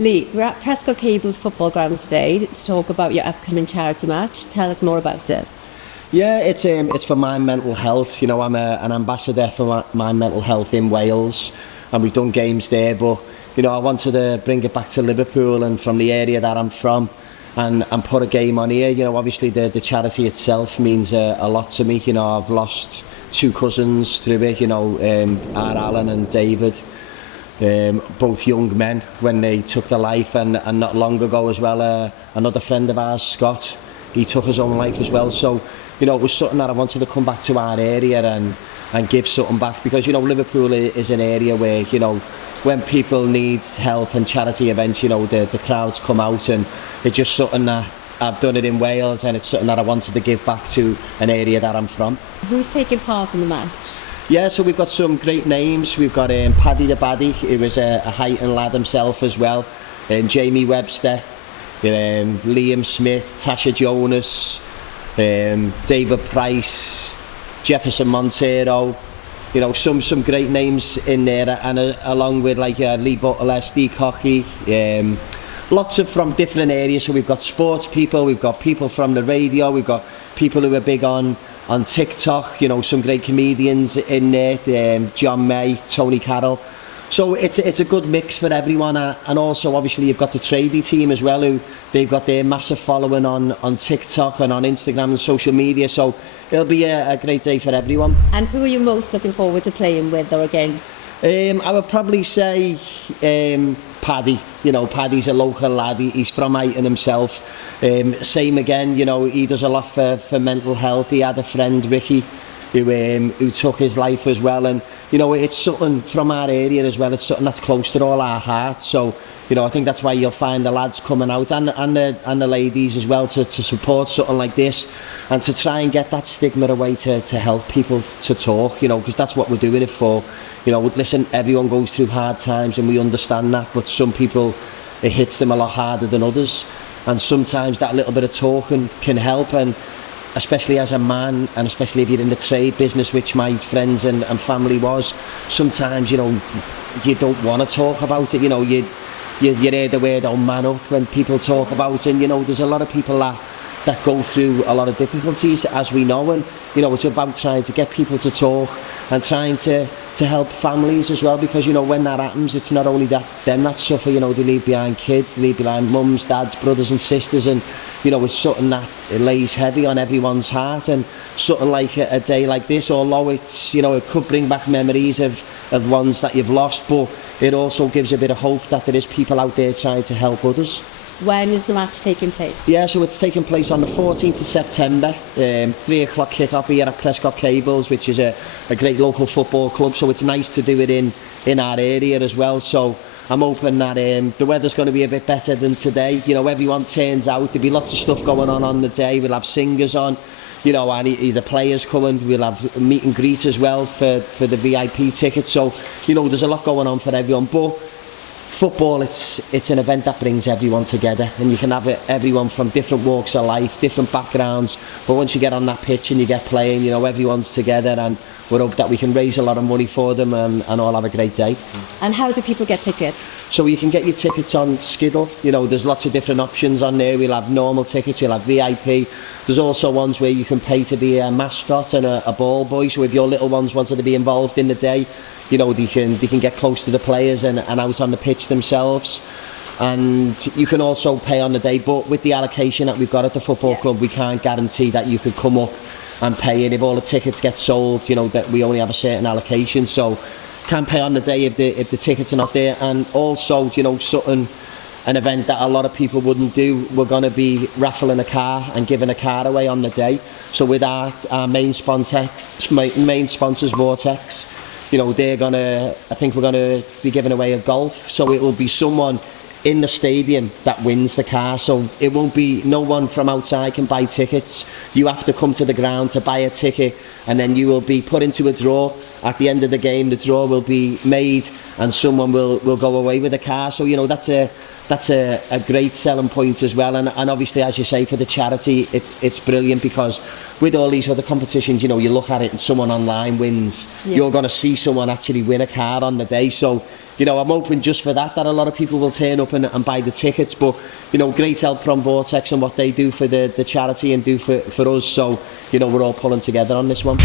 Lee, we're at Prescot Cables football ground today to talk about your upcoming charity match. Tell us more about it. Yeah, it's for my mental health. You know, I'm an ambassador for my mental health in Wales, and we've done games there. But you know, I wanted to bring it back to Liverpool and from the area that I'm from, and put a game on here. You know, obviously the charity itself means a lot to me. You know, I've lost two cousins through it. You know, R. Alan and David. Both young men when they took their life, and not long ago as well, another friend of ours, Scott, he took his own life as well. So you know, it was something that I wanted to come back to our area and give something back, because you know, Liverpool is an area where, you know, when people need help and charity events, you know, the crowds come out, and it's just something that I've done it in Wales, and it's something that I wanted to give back to an area that I'm from. Who's taking part in the match? Yeah, so we've got some great names. We've got Paddy the Baddie, who was a Highton lad himself as well, Jamie Webster, Liam Smith, Tasha Jonas, David Price, Jefferson Montero. You know, some great names in there, and along with like Lee Butler, Steve Cockey, lots of from different areas. So we've got sports people, we've got people from the radio, we've got people who are big on TikTok, you know, some great comedians in there, John May, Tony Carroll. So it's a good mix for everyone, and also obviously you've got the tradie team as well, who they've got their massive following on TikTok and on Instagram and social media. So it'll be a great day for everyone. And who are you most looking forward to playing with or against? I would probably say Paddy. You know, Paddy's a local lad. He's from Highton himself. Same again, you know, he does a lot for mental health. He had a friend, Ricky, who took his life as well, and you know, it's something from our area as well. It's something that's close to all our hearts. So you know, I think that's why you'll find the lads coming out, and the ladies as well, to support something like this, and to try and get that stigma away, to help people to talk, you know, because that's what we're doing it for. You know, listen, everyone goes through hard times, and we understand that, but some people, it hits them a lot harder than others, and sometimes that little bit of talking can help. And especially as a man, and especially if you're in the trade business, which my friends and family was, sometimes, you know, you don't want to talk about it. You know, you hear the word, oh, man up, when people talk about it. And you know, there's a lot of people that go through a lot of difficulties, as we know, and you know, it's about trying to get people to talk and trying to help families as well, because you know, when that happens, it's not only them that suffer. You know, they leave behind kids, they leave behind mums, dads, brothers and sisters, and you know, it's something that it lays heavy on everyone's heart. And something like a day like this, although it's, you know, it could bring back memories of ones that you've lost, but it also gives a bit of hope that there is people out there trying to help others. When is the match taking place? Yeah, so it's taking place on the 14th of September, 3 o'clock kick-off here at Prescot Cables, which is a great local football club, so it's nice to do it in our area as well. So I'm hoping that the weather's going to be a bit better than today. You know, everyone turns out, there'll be lots of stuff going on the day. We'll have singers on, you know, and the players coming. We'll have meet and greet as well for the VIP tickets. So, you know, there's a lot going on for everyone. But football, it's an event that brings everyone together, and you can have everyone from different walks of life, different backgrounds, but once you get on that pitch and you get playing, you know, everyone's together, and we hope that we can raise a lot of money for them and all have a great day. And how do people get tickets? So you can get your tickets on Skiddle. You know, there's lots of different options on there. We'll have normal tickets, we'll have VIP. There's also ones where you can pay to be a mascot and a ball boy, so if your little ones wanted to be involved in the day, you know, they can get close to the players and out on the pitch themselves. And you can also pay on the day, but with the allocation that we've got at the football club, we can't guarantee that you could come up and pay. And if all the tickets get sold, you know, that we only have a certain allocation, so can't pay on the day if the tickets are not there. And also, you know, an event that a lot of people wouldn't do, we're going to be raffling a car and giving a car away on the day. So with our main sponsors, Vortex, you know, I think we're going to be giving away a Golf. So it will be someone in the stadium that wins the car. So it won't be, no one from outside can buy tickets. You have to come to the ground to buy a ticket, and then you will be put into a draw. At the end of the game, the draw will be made, and someone will go away with a car. So, you know, that's a great selling point as well. And obviously, as you say, for the charity, it's brilliant, because with all these other competitions, you know, you look at it and someone online wins, you're going to see someone actually win a car on the day. So you know, I'm hoping just for that a lot of people will turn up and buy the tickets. But, you know, great help from Vortex and what they do for the charity and do for us. So, you know, we're all pulling together on this one.